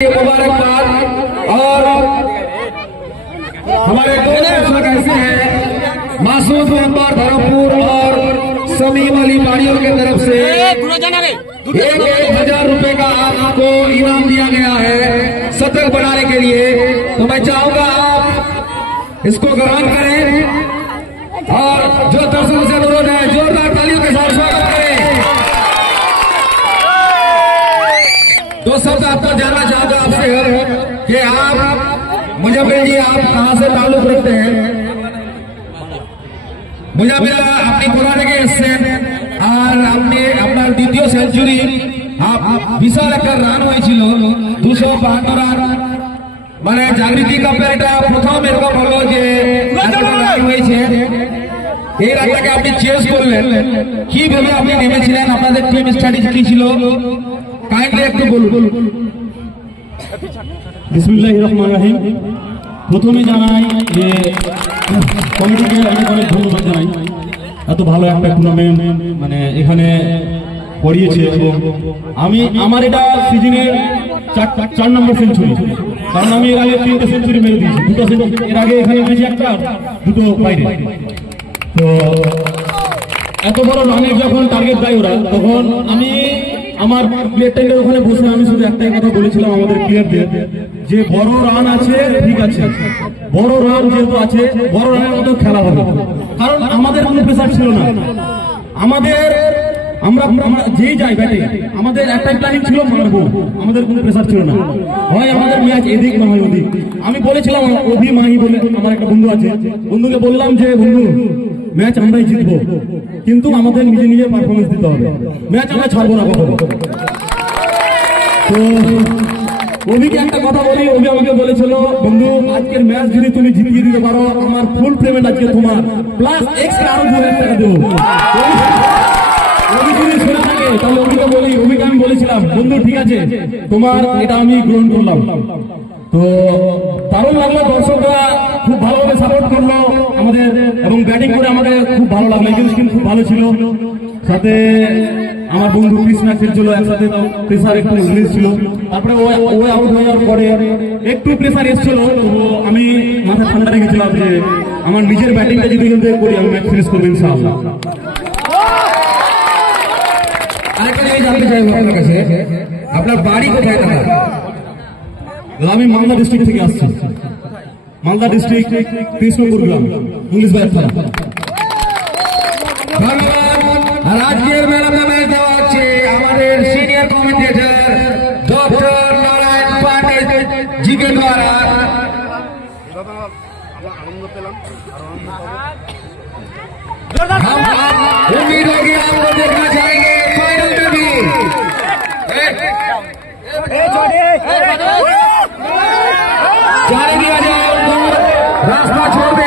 मुबारकबाद। और हमारे दो दर्शक ऐसे हैं मासूम मेंबर धर्मपुर और समीम अली बाड़ियों की तरफ से 1,000 रुपए का आपको इनाम दिया गया है शतक बनाने के लिए। तो मैं चाहूंगा आप इसको ग्रहण करें और जो दर्शकों से अनुरोध है जोरदार तालियों के साथ स्वागत करें। दो शब्द आपको जानना चाहता आपसे कि आप मुजफ्फर जी आप कहां से ताल्लुक रखते हैं? मुजफ्फर अपनी पुराने के हिस्से और अपने अपना द्वितीय सेंचुरी आप विशाल एक রান হয়েছিল 252 রান মানে জাগৃতি কাপের এটা প্রথম এরকম হলো যে রান হয়েছে। এই রানটাকে আপনি চেস করলেন কিভাবে আপনি নেমেছিলেন আপনাদের টিম স্ট্র্যাটেজি কি ছিল কাইন্ডলি একটু বলুন। বিসমিল্লাহির রহমানির রহিম। প্রথমে জানাই যে কমিটিকে অনেক অনেক ধন্যবাদ জানাই, এত ভালো একটা টুর্নামেন্ট মানে এখানে করিয়েছে এবং আমার এটা সিজনের 4 নম্বর সেঞ্চুরি, কারণ আমি এর আগে 3টে সেঞ্চুরি মেরে দিয়েছি, 2টো সেঞ্চুরি এর আগে এখানে মেরেছি একটা, 2টো বাইরে। তো এত বড় রানের যখন টার্গেট দেয় ওরা তখন আমি আমার প্লেয়ার টাইমের ওখানে বসে আমি শুধু একটাই কথা বলেছিলাম আমাদের প্লেয়ারদের যে বড় রান আছে ঠিক আছে, বড় রান যেহেতু আছে বড় রানের মতো খেলা হবে, কারণ আমাদের কোনো প্রেসার ছিল না। আমরা যেই যাই ব্যাটে আমাদের একটাই প্ল্যানিং ছিল মারবো, আমাদের কোনো প্রেসার ছিল না, হয় আমাদের ম্যাচ এদিক না হয় ওদিক। আমি বলেছিলাম অভি মাহি বলে আমার একটা বন্ধু আছে, বন্ধুকে বললাম যে বন্ধু ম্যাচ আমরাই জিতবো কিন্তু আমাদের নিজে নিজে পারফরমেন্স দিতে হবে, ম্যাচ আমরা ছাড়বো না কখনো। তো অভিকে একটা কথা বলি, অভি আমাকে বলেছিল বন্ধু আজকের ম্যাচ যদি তুমি জিতিয়ে দিতে পারো আমার ফুল পেমেন্ট আজকে তোমার প্লাস এক্সট্রা আরো 2,000 টাকা দেবো। অভি যদি শুনে থাকে তাহলে অভিকে বলি, অভিকে আমি বলেছিলাম বন্ধু ঠিক আছে তোমার এটা আমি গ্রহণ করলাম। তো দারুণ লাগলো, দর্শকরা খুব ভালোভাবে সাপোর্ট করলো আমাদের এবং ব্যাটিং করে আমাদের খুব ভালো লাগলো, এগেন্স টিম খুব ভালো ছিল। সাথে আমার বন্ধু কৃষ্ণা খেলছিল একসাথে, প্রেসার একটু রিলিজ ছিল, তারপরে ও আউট হয়ে যাওয়ার পরে একটু প্রেসার এসেছিল, তো আমি মাথা ঠান্ডা রেখেছিলাম যে আমার নিজের ব্যাটিংটা যদি কিন্তু করি আমি ম্যাচ ফিনিশ করবো ইনশাআল্লাহ। আরেকটা জিনিস জানতে চাইবো আপনার কাছে, আপনার বাড়ি কোথায়? আমি মালদা ডিস্ট্রিক্ট থেকে আসছি, মালদা ডিস্ট্রিক্ট কৃষ্ণপুর গ্রাম, পুলিশ বাজার থানা। আর আজকের মেলাতে ম্যাচ দেওয়া হচ্ছে আমাদের senior commentator doctor Narayan Pandey জিকে দ্বারা। उम्मीद होगी आपको देखना चाहेंगे फाइनल में भी। जाने दिया जाए रास्ता छोड़ दे।